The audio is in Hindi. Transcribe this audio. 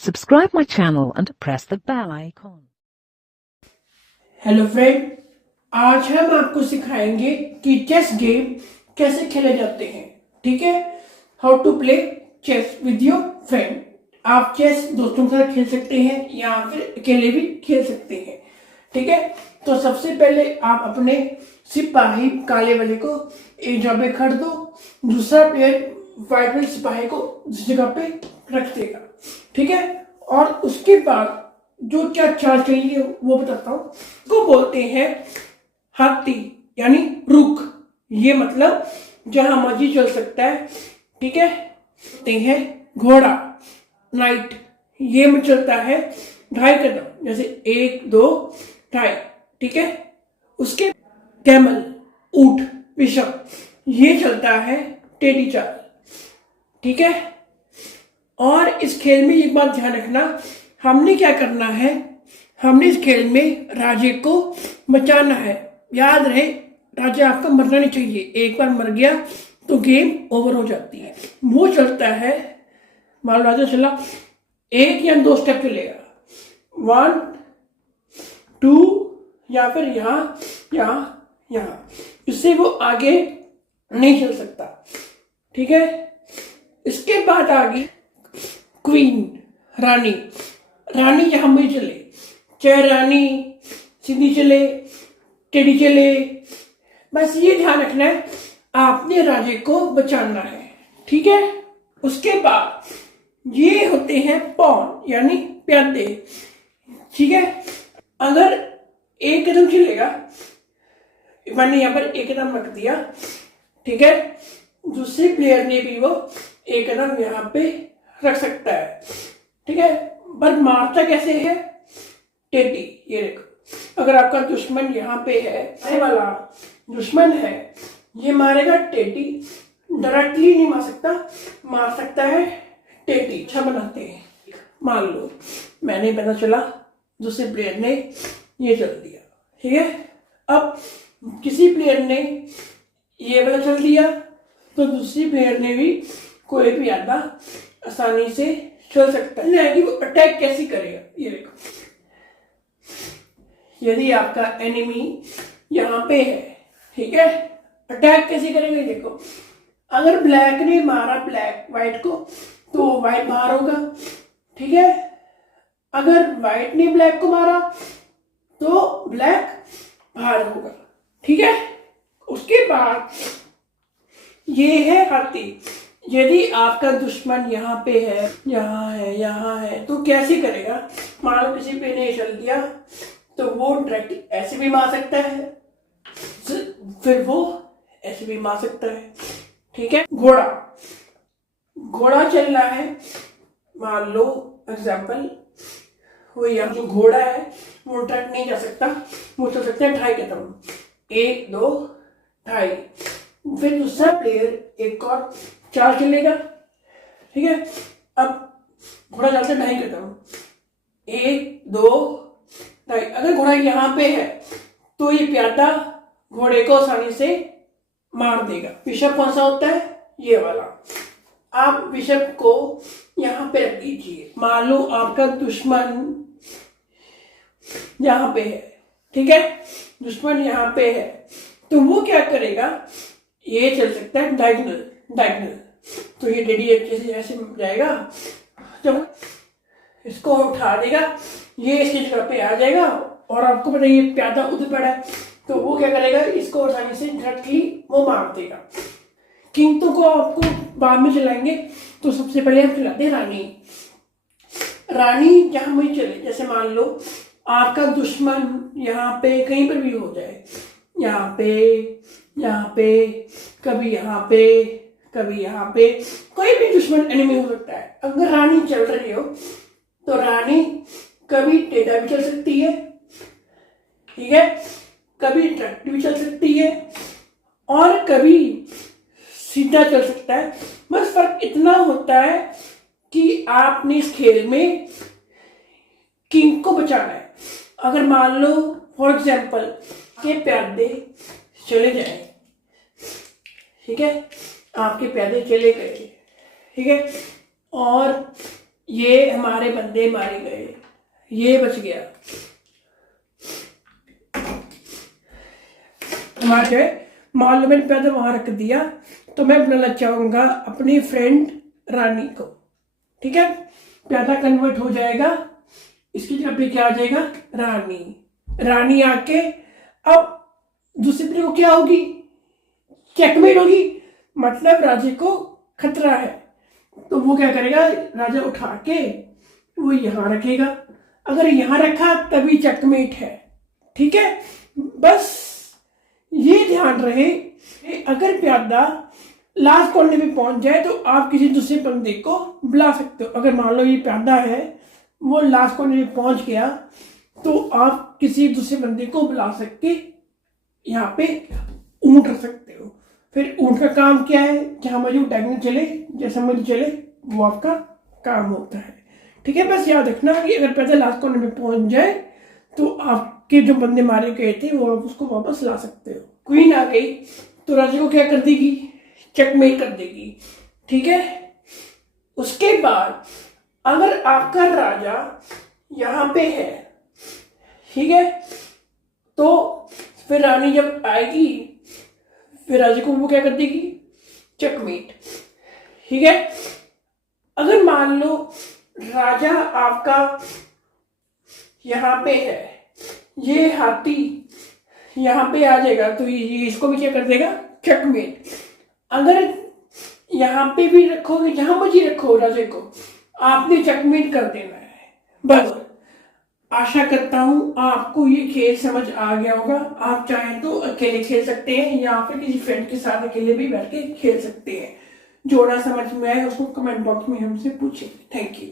Subscribe my channel and press the bell icon. Hello friend, आज हम आपको सिखाएंगे कि चेस गेम कैसे खेले जाते हैं। ठीक है, how to play chess with your friend. आप चेस दोस्तों के साथ खेल सकते हैं या फिर अकेले भी खेल सकते हैं। ठीक है, तो सबसे पहले आप अपने सिपाही काले वाले को एक जगह पे खड़ दो, दूसरा प्लेयर व्हाइट वाले सिपाही को जिस जगह पे रख देगा। ठीक है, और उसके बाद जो क्या चाल चलेगी वो बताता हूँ। को बोलते हैं हाथी यानी रुक। ये मतलब जहां मर्जी चल सकता है। ठीक है, ते हैं घोड़ा नाइट, ये में चलता है 2.5 कदम, जैसे 1 2 2.5। ठीक है, उसके कैमल ऊंट बिशप, ये चलता है टेढ़ी चाल। ठीक है, और इस खेल में एक बात ध्यान रखना, हमने क्या करना है, हमने इस खेल में राजे को बचाना है। याद रहे, राजा आपका मरना नहीं चाहिए। एक बार मर गया तो गेम ओवर हो जाती है। वो चलता है, मान लो राजा चला 1 या 2 स्टेप चलेगा, 1 2 या फिर यहाँ, इससे वो आगे नहीं चल सकता। ठीक है, इसके बाद आगे क्वीन रानी यहाँ भी चले, चाहे रानी सीधी चले टेढ़ी चले, बस ये ध्यान रखना है आपने राजे को बचाना है। ठीक है, उसके बाद ये होते हैं पॉन यानी प्यादे। ठीक है, अगर 1 कदम चलेगा, मैंने यहाँ पर 1 कदम रख दिया। ठीक है, दूसरे प्लेयर ने भी वो 1 कदम यहाँ पे रख सकता है। ठीक है, पर मारता कैसे है, टेढ़ी। ये देखो, अगर आपका दुश्मन यहाँ पे है, ये वाला दुश्मन है, ये मारेगा टेढ़ी, डायरेक्टली नहीं मार सकता है टेढ़ी। अच्छा बनाते हैं, मान लो मैंने पता चला, दूसरे प्लेयर ने ये चल दिया। ठीक है, अब किसी प्लेयर ने ये वाला चल दिया तो दूसरी प्लेयर ने भी कोई भी आधा आसानी से चल सकता है कि वो अटैक कैसे करेगा। ये देखो, यदि आपका एनिमी यहाँ पे है, ठीक है, अटैक कैसे करेंगे। देखो, अगर ब्लैक ने मारा व्हाइट को तो व्हाइट बाहर होगा। ठीक है, अगर व्हाइट ने ब्लैक को मारा तो ब्लैक बाहर होगा। ठीक है, उसके बाद ये है हाथी। यदि आपका दुश्मन यहाँ पे है, यहाँ है, तो कैसे करेगा। मान लो किसी पे ने चल दिया तो वो डायरेक्ट ऐसे भी मार सकता है, फिर वो ऐसे भी मार सकता है। ठीक है, घोड़ा चल रहा है, मान लो एग्जाम्पल, वो यहाँ जो घोड़ा है वो डायरेक्ट नहीं जा सकता, वो चल सकता है 2.5 कदम, 1 2 2.5। फिर दूसरा प्लेयर एक और 4 चलेगा। ठीक है, अब घोड़ा चलता है 2.5 कदम, 1 2 2.5। अगर घोड़ा यहाँ पे है तो ये प्यादा घोड़े को आसानी से मार देगा। बिशप कौन सा होता है, ये वाला। आप बिशप को यहाँ पे रख दीजिए, मान लो आपका दुश्मन यहाँ पे है। ठीक है, दुश्मन यहाँ पे है तो वो क्या करेगा, ये चल सकता है डायगोनल, तो ये टेढ़ी ऐसे जाएगा, जब इसको उठा देगा ये इसकी जगह पे आ जाएगा, और आपको पता है ये प्यादा उधर पड़ा है तो वो क्या करेगा, इसको आसानी से डायरेक्टली वो मार देगा। किंग को आपको बाद में चलाएंगे, तो सबसे पहले हम चलाते हैं रानी जहां मुझे चले। जैसे मान लो आपका दुश्मन यहाँ पे कहीं पर भी हो जाए, यहाँ पे कभी यहाँ पे कोई भी दुश्मन एनिमी हो सकता है। अगर रानी चल रही हो तो रानी कभी टेढ़ा भी चल सकती है, ठीक है, कभी डायरेक्ट भी चल सकती है, और कभी सीधा चल सकता है। बस फर्क इतना होता है कि आपने इस खेल में किंग को बचाना है। अगर मान लो फॉर एग्जाम्पल के प्यादे चले जाए, ठीक है, आपके प्यादे चले गए, ठीक है, और ये हमारे बंदे मारे गए, ये बच गया। हमारा जो है मान लो मैंने पैदा वहां रख दिया, तो मैं बनाना चाहूंगा अपनी फ्रेंड रानी को, ठीक है। प्यादा कन्वर्ट हो जाएगा, इसकी जगह पे क्या आ जाएगा, रानी। रानी आके अब दूसरी तरफ को क्या होगी, चेकमेट होगी, मतलब राजे को खतरा है। तो वो क्या करेगा, राजा उठा के वो यहां रखेगा। अगर यहां रखा तभी चेकमेट है, ठीक है। बस ये ध्यान रहे, अगर प्यादा लास्ट कोने पे पहुंच जाए तो आप किसी दूसरे बंदे को बुला सकते हो। अगर मान लो ये प्यादा है, वो लास्ट कोने पे पहुंच गया, तो आप किसी दूसरे बंदे को बुला सकते, यहाँ पे ऊंट रख सकते हो। फिर ऊंट का काम क्या है, जहां मर्जी डायगोनल चले, जैसा मर्जी चले, वो आपका काम होता है, ठीक है। बस याद रखना कि अगर पैदा लास्ट कोने में पहुंच जाए तो आपके जो बंदे मारे गए थे वो आप उसको वापस ला सकते हो। क्वीन आ गई तो राजा को क्या कर देगी, चेकमेट कर देगी, ठीक है। उसके बाद अगर आपका राजा यहां पे है, ठीक है, तो फिर रानी जब आएगी फिर राजा को वो क्या कर देगी, चेकमेट, ठीक है। अगर मान लो राजा आपका यहां पे है, ये हाथी यहां पे आ जाएगा तो ये इसको भी क्या कर देगा, चेकमेट। अगर यहां पे भी रखोगे, जहां मर्जी रखो राजे को, आपने चेकमेट कर देना है बस। आशा करता हूं आपको ये खेल समझ आ गया होगा। आप चाहें तो अकेले खेल सकते हैं या फिर किसी फ्रेंड के साथ अकेले भी बैठ के खेल सकते हैं। जो ना समझ में आए उसको कमेंट बॉक्स में हमसे पूछें। Thank you.